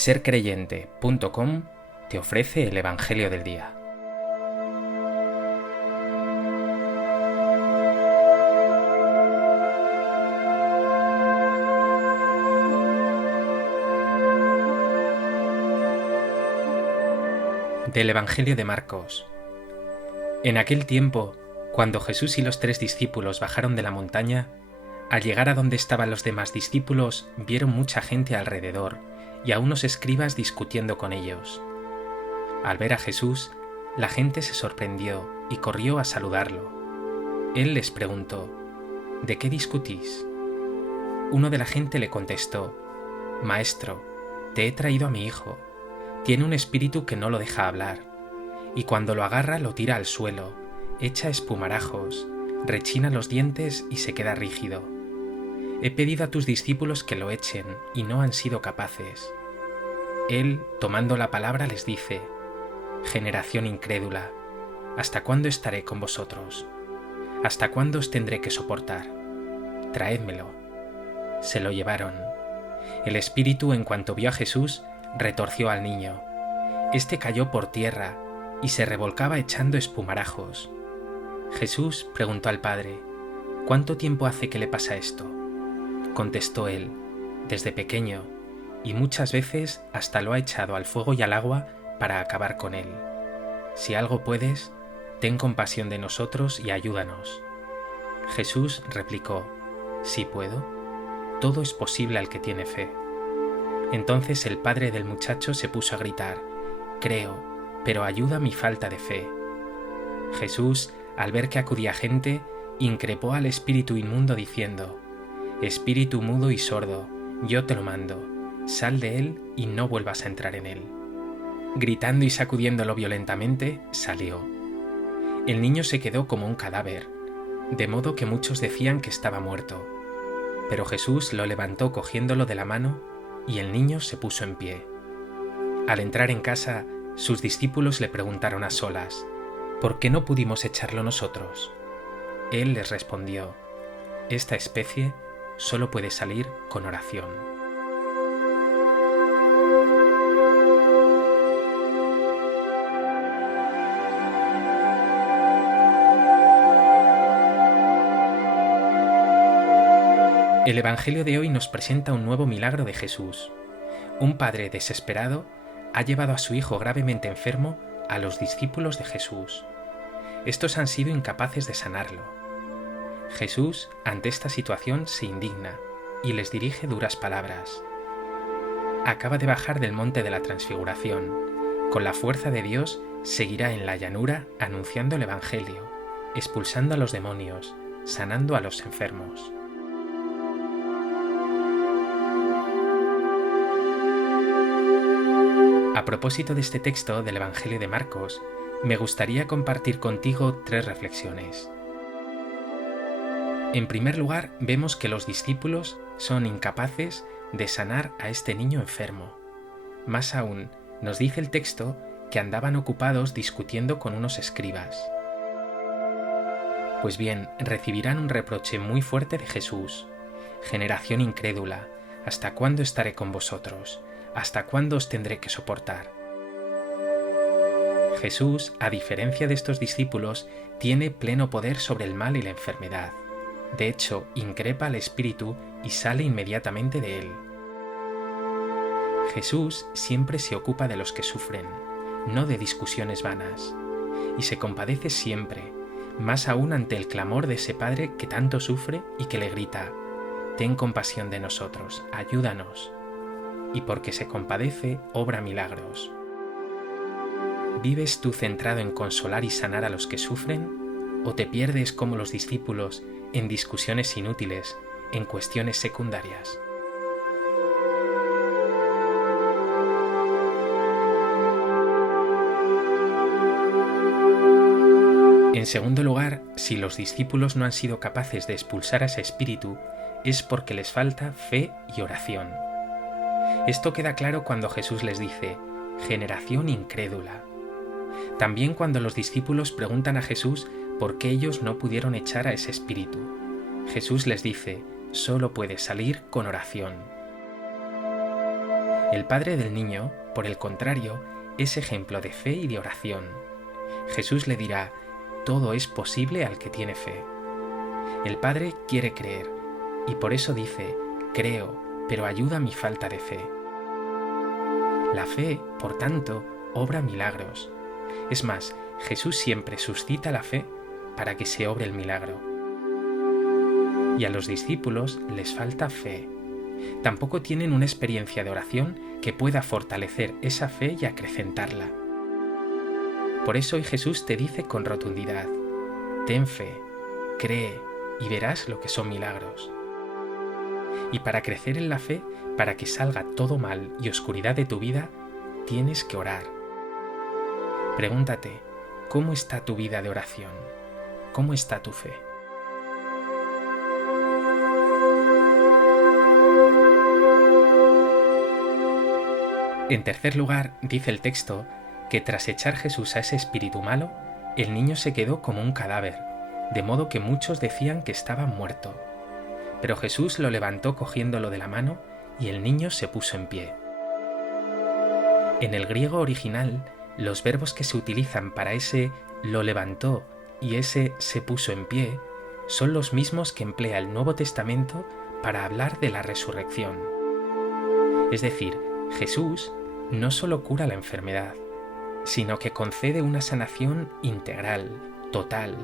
Sercreyente.com te ofrece el Evangelio del Día. Del Evangelio de Marcos. En aquel tiempo, cuando Jesús y los 3 discípulos bajaron de la montaña, al llegar a donde estaban los demás discípulos, vieron mucha gente alrededor y a unos escribas discutiendo con ellos. Al ver a Jesús, la gente se sorprendió y corrió a saludarlo. Él les preguntó: ¿de qué discutís? Uno de la gente le contestó: Maestro, te he traído a mi hijo. Tiene un espíritu que no lo deja hablar, y cuando lo agarra lo tira al suelo, echa espumarajos, rechina los dientes y se queda rígido. He pedido a tus discípulos que lo echen y no han sido capaces. Él, tomando la palabra, les dice: Generación incrédula, ¿hasta cuándo estaré con vosotros? ¿Hasta cuándo os tendré que soportar? Traédmelo. Se lo llevaron. El espíritu, en cuanto vio a Jesús, retorció al niño. Este cayó por tierra y se revolcaba echando espumarajos. Jesús preguntó al padre: ¿cuánto tiempo hace que le pasa esto? Contestó él: desde pequeño, y muchas veces hasta lo ha echado al fuego y al agua para acabar con él. Si algo puedes, ten compasión de nosotros y ayúdanos. Jesús replicó: sí puedo, todo es posible al que tiene fe. Entonces el padre del muchacho se puso a gritar: creo, pero ayuda mi falta de fe. Jesús, al ver que acudía gente, increpó al espíritu inmundo diciendo: espíritu mudo y sordo, yo te lo mando, sal de él y no vuelvas a entrar en él. Gritando y sacudiéndolo violentamente, salió. El niño se quedó como un cadáver, de modo que muchos decían que estaba muerto. Pero Jesús lo levantó cogiéndolo de la mano, y el niño se puso en pie. Al entrar en casa, sus discípulos le preguntaron a solas: ¿por qué no pudimos echarlo nosotros? Él les respondió: esta especie solo puede salir con oración. El Evangelio de hoy nos presenta un nuevo milagro de Jesús. Un padre desesperado ha llevado a su hijo gravemente enfermo a los discípulos de Jesús. Estos han sido incapaces de sanarlo. Jesús, ante esta situación, se indigna y les dirige duras palabras. Acaba de bajar del monte de la Transfiguración. Con la fuerza de Dios seguirá en la llanura anunciando el Evangelio, expulsando a los demonios, sanando a los enfermos. A propósito de este texto del Evangelio de Marcos, me gustaría compartir contigo 3 reflexiones. En primer lugar, vemos que los discípulos son incapaces de sanar a este niño enfermo. Más aún, nos dice el texto que andaban ocupados discutiendo con unos escribas. Pues bien, recibirán un reproche muy fuerte de Jesús: generación incrédula, ¿hasta cuándo estaré con vosotros? ¿Hasta cuándo os tendré que soportar? Jesús, a diferencia de estos discípulos, tiene pleno poder sobre el mal y la enfermedad. De hecho, increpa al espíritu y sale inmediatamente de él. Jesús siempre se ocupa de los que sufren, no de discusiones vanas, y se compadece siempre, más aún ante el clamor de ese padre que tanto sufre y que le grita: ten compasión de nosotros, ayúdanos. Y porque se compadece, obra milagros. ¿Vives tú centrado en consolar y sanar a los que sufren? ¿O te pierdes como los discípulos en discusiones inútiles, en cuestiones secundarias? En segundo lugar, si los discípulos no han sido capaces de expulsar a ese espíritu, es porque les falta fe y oración. Esto queda claro cuando Jesús les dice: generación incrédula. También cuando los discípulos preguntan a Jesús por qué ellos no pudieron echar a ese espíritu. Jesús les dice: solo puede salir con oración. El padre del niño, por el contrario, es ejemplo de fe y de oración. Jesús le dirá: todo es posible al que tiene fe. El padre quiere creer, y por eso dice: creo, pero ayuda mi falta de fe. La fe, por tanto, obra milagros. Es más, Jesús siempre suscita la fe para que se obre el milagro. Y a los discípulos les falta fe. Tampoco tienen una experiencia de oración que pueda fortalecer esa fe y acrecentarla. Por eso hoy Jesús te dice con rotundidad: ten fe, cree y verás lo que son milagros. Y para crecer en la fe, para que salga todo mal y oscuridad de tu vida, tienes que orar. Pregúntate: ¿cómo está tu vida de oración? ¿Cómo está tu fe? En tercer lugar, dice el texto que tras echar Jesús a ese espíritu malo, el niño se quedó como un cadáver, de modo que muchos decían que estaba muerto. Pero Jesús lo levantó cogiéndolo de la mano y el niño se puso en pie. En el griego original, los verbos que se utilizan para ese lo levantó y ese se puso en pie son los mismos que emplea el Nuevo Testamento para hablar de la resurrección. Es decir, Jesús no solo cura la enfermedad, sino que concede una sanación integral, total,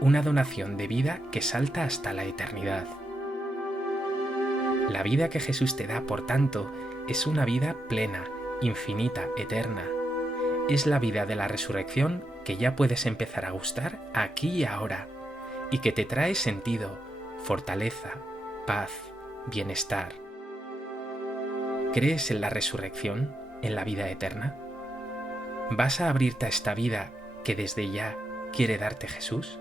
una donación de vida que salta hasta la eternidad. La vida que Jesús te da, por tanto, es una vida plena, infinita, eterna. Es la vida de la resurrección que ya puedes empezar a gustar aquí y ahora, y que te trae sentido, fortaleza, paz, bienestar. ¿Crees en la resurrección, en la vida eterna? ¿Vas a abrirte a esta vida que desde ya quiere darte Jesús?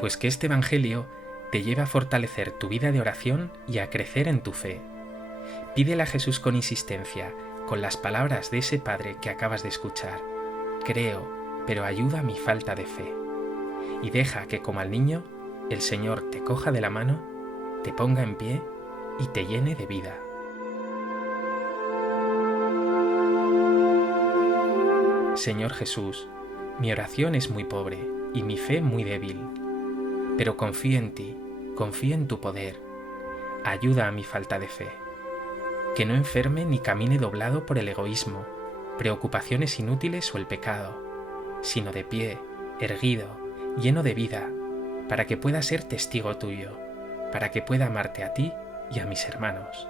Pues que este Evangelio te lleve a fortalecer tu vida de oración y a crecer en tu fe. Pídele a Jesús con insistencia, con las palabras de ese Padre que acabas de escuchar: creo, pero ayuda mi falta de fe. Y deja que, como al niño, el Señor te coja de la mano, te ponga en pie y te llene de vida. Señor Jesús, mi oración es muy pobre y mi fe muy débil, pero confío en ti, confío en tu poder. Ayuda a mi falta de fe. Que no enferme ni camine doblado por el egoísmo, preocupaciones inútiles o el pecado, sino de pie, erguido, lleno de vida, para que pueda ser testigo tuyo, para que pueda amarte a ti y a mis hermanos.